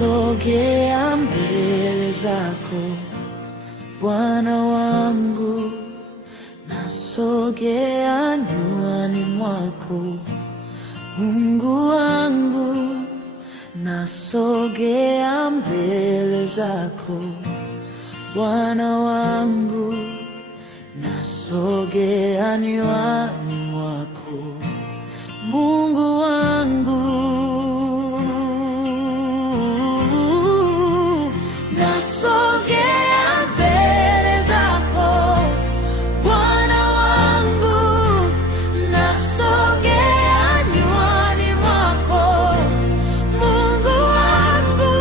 nasogea mbele zako Bwana wangu, nasogea nywani mwako Mungu wangu, nasogea mbele zako Bwana wangu, nasogea nywani mwako Mungu wangu, nasogea mbele zako Bwana wangu, nasogea nywani mwako Mungu wangu,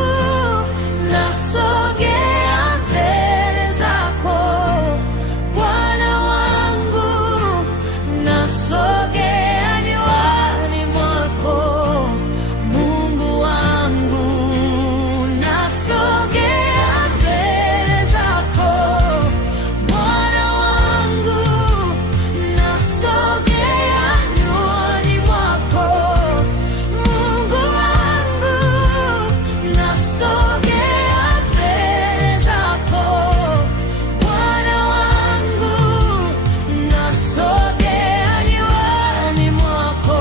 nasogea mbele zako Bwana wangu, nasogea nywani mwako Mungu wangu, nasogea mbele zako Bwana wangu, nasogea nywani mwako Mungu wangu, nasogea mbele zako Bwana wangu, nasogea nywani mwako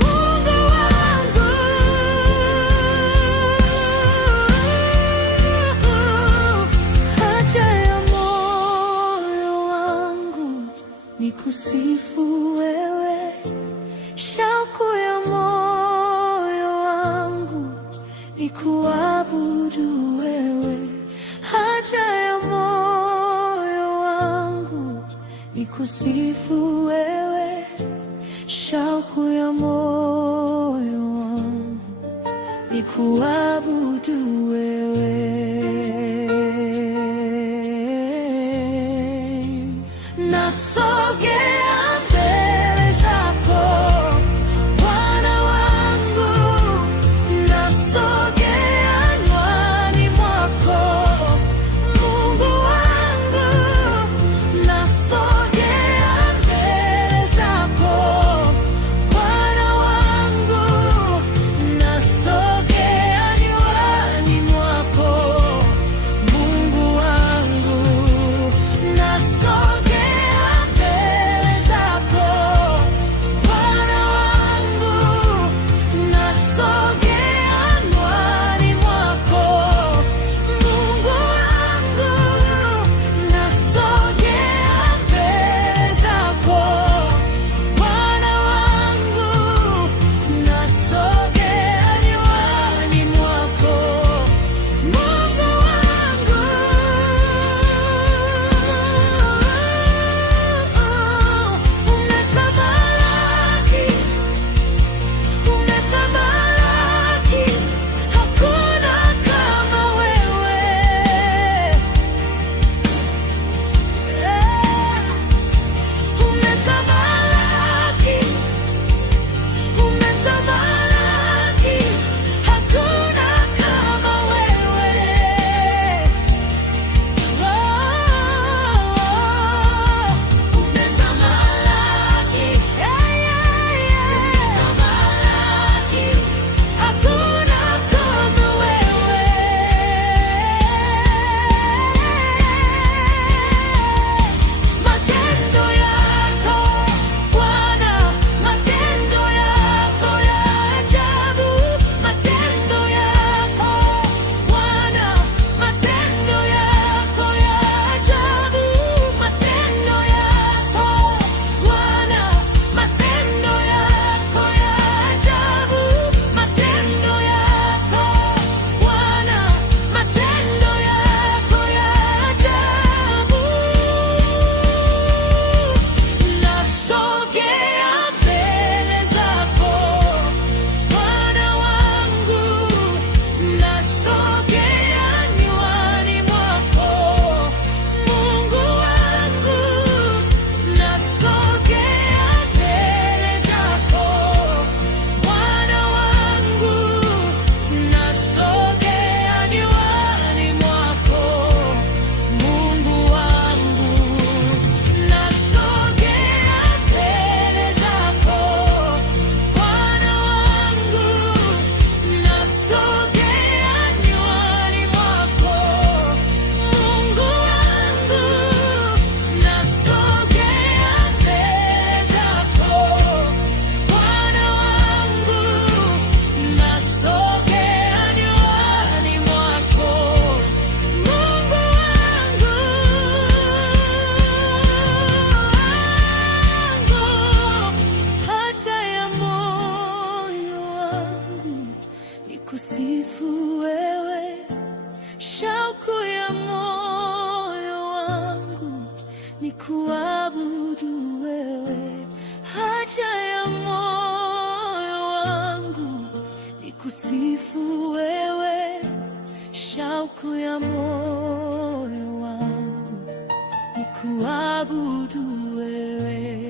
Mungu wangu. Haja ya moyo wangu ni kusifu wewe, shauku ya moyo wangu ni kuabudu wewe. Haja ya moyo wangu ni kusifu wewe, shauku ya moyo wangu ni kuabudu wewe. Nasogea mbele zako Bwana wangu, nasogea nywani mwako Mungu wangu, nasogea mbele zako Bwana wangu, nasogea nywani mwako kusifu wewe, shauku ya moyo wangu ni kuabudu wewe, haja ya moyo wangu ni kusifu wewe, shauku ya moyo wangu ni kuabudu wewe.